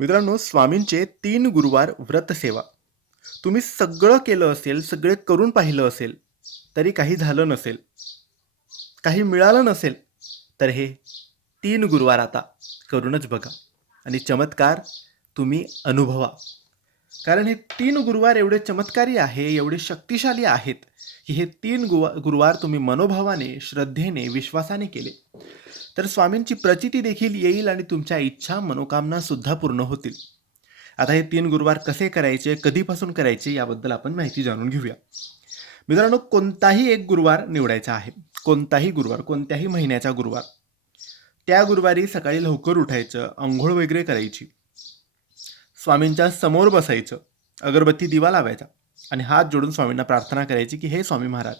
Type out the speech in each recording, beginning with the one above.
मित्रांनो स्वामींचे तीन गुरुवार व्रतसेवा. तुम्ही सगळं केलं असेल सगळे करून पाहिलं असेल तरी काही झालं नसेल काही मिळालं नसेल तर हे तीन गुरुवार आता करूनच बघा. आणि चमत्कार तुम्ही अनुभवा. कारण हे तीन गुरुवार एवढे चमत्कारी आहे एवढे शक्तिशाली आहेत की हे तीन गुवा गुरुवार तुम्ही मनोभावाने श्रद्धेने विश्वासाने केले. तर स्वामींची प्रचिती देखील येईल आणि तुमच्या इच्छा मनोकामना सुद्धा पूर्ण होतील. आता हे तीन गुरुवार कसे करायचे कधीपासून करायचे याबद्दल आपण माहिती जाणून घेऊया. मित्रांनो कोणताही एक गुरुवार निवडायचा आहे. कोणताही गुरुवार कोणत्याही महिन्याचा गुरुवार. त्या गुरुवारी सकाळी लवकर उठायचं आंघोळ वगैरे करायची. स्वामींच्या समोर बसायचं अगरबत्ती दिवा लावायचा आणि हात जोडून स्वामींना प्रार्थना करायची की हे स्वामी महाराज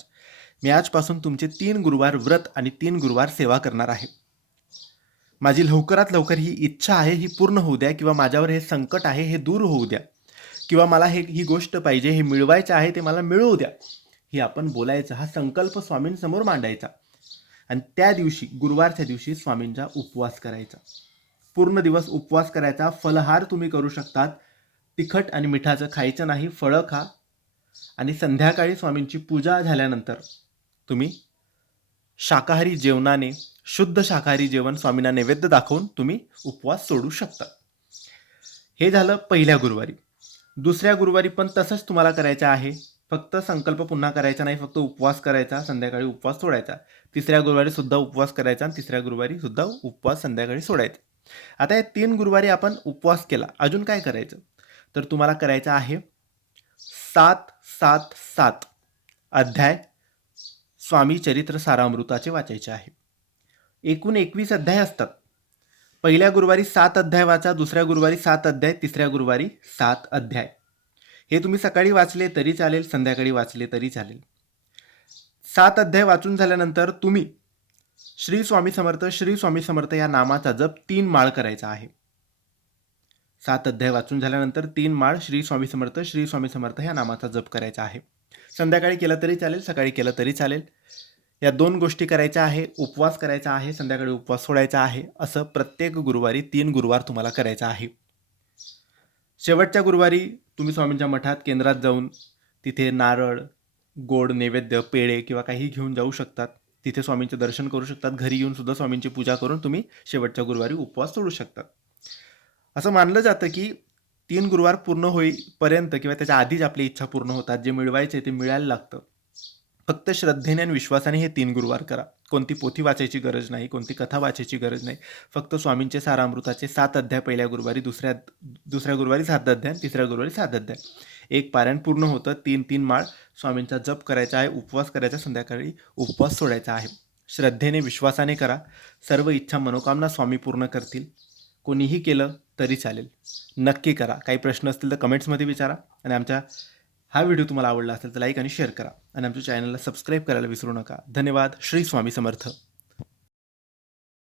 मी आजपासून तुमचे तीन गुरुवार व्रत आणि तीन गुरुवार सेवा करणार आहे. माझी लवकरात लवकर ही इच्छा आहे ही पूर्ण होऊ द्या किंवा माझ्यावर हे संकट आहे हे दूर होऊ द्या. किंवा मला हे ही गोष्ट पाहिजे हे मिळवायचं आहे ते मला मिळवू द्या. हे आपण बोलायचं हा संकल्प स्वामींसमोर मांडायचा. आणि त्या दिवशी गुरुवारच्या दिवशी स्वामींचा उपवास करायचा. पूर्ण दिवस उपवास करायचा फलहार तुम्ही करू शकतात. तिखट आणि मिठाचं खायचं नाही फळं खा. आणि संध्याकाळी स्वामींची पूजा झाल्यानंतर तुम्ही शाकाहारी जेवणाने शुद्ध शाकाहारी जेवण स्वामींना नैवेद्य दाखवून तुम्ही उपवास सोडू शकता. हे झालं पहिल्या गुरुवारी. दुसऱ्या गुरुवारी पण तसंच तुम्हाला करायचं आहे. फक्त संकल्प पुन्हा करायचा नाही फक्त उपवास करायचा संध्याकाळी उपवास सोडायचा. तिसऱ्या गुरुवारी सुद्धा उपवास करायचा आणि तिसऱ्या गुरुवारी सुद्धा उपवास संध्याकाळी सोडायचा. आता या तीन गुरुवारी आपण उपवास केला. अजून काय करायचं? तर तुम्हाला करायचं आहे सात सात सात. अध्याय स्वामी चरित्र सारामृताचे वाचायचे आहे. एकूण एकवीस अध्याय असतात. पहिल्या गुरुवारी सात अध्याय वाचा दुसऱ्या गुरुवारी सात अध्याय तिसऱ्या गुरुवारी सात अध्याय. हे तुम्ही सकाळी वाचले तरी चालेल संध्याकाळी वाचले तरी चालेल. सात अध्याय वाचून झाल्यानंतर तुम्ही श्री स्वामी समर्थ श्री स्वामी समर्थ या नामाचा जप तीन माळ करायचा आहे. सात अध्याय वाचून झाल्यानंतर तीन माळ श्री स्वामी समर्थ श्री स्वामी समर्थ ह्या नामाचा जप करायचा आहे. संध्याकाळी केलं तरी चालेल सकाळी केलं तरी चालेल. या दोन गोष्टी करायच्या आहे उपवास करायचा आहे संध्याकाळी उपवास सोडायचा आहे असं प्रत्येक गुरुवारी तीन गुरुवार तुम्हाला करायचं आहे. शेवटच्या गुरुवारी तुम्ही स्वामींच्या मठात केंद्रात जाऊन तिथे नारळ गोड नैवेद्य पेढे किंवा काही घेऊन जाऊ शकतात. तिथे स्वामींचे दर्शन करू शकतात. घरी येऊन सुद्धा स्वामींची पूजा करून तुम्ही शेवटच्या गुरुवारी उपवास सोडू शकतात. असं मानलं जातं की तीन गुरुवार पूर्ण होईपर्यंत किंवा त्याच्या आधीच आपली इच्छा पूर्ण होतात जे मिळवायचे ते मिळायला लागतं. फक्त श्रद्धेने आणि विश्वासाने हे तीन गुरुवार करा. कोणती पोथी वाचायची गरज नाही कोणती कथा वाचायची गरज नाही. फक्त स्वामींचे सारामृताचे सात अध्याय पहिल्या गुरुवारी दुसऱ्या दुसऱ्या गुरुवारी सात अध्याय तिसऱ्या गुरुवारी सात अध्याय. एक पारायण पूर्ण होतं तीन तीन माळ स्वामींचा जप करायचा आहे उपवास करायचा संध्याकाळी उपवास सोडायचा आहे. श्रद्धेने विश्वासाने करा. सर्व इच्छा मनोकामना स्वामी पूर्ण करतील. कोणीही केलं तरी चालेल. नक्की करा. काही प्रश्न असतील तर कमेंट्समध्ये विचारा आणि आमच्या हा व्हिडिओ तुम्हाला आवडला असेल तर लाईक आणि शेअर करा. आणि आमच्या चॅनलला सबस्क्राईब करायला विसरू नका. धन्यवाद. श्री स्वामी समर्थ.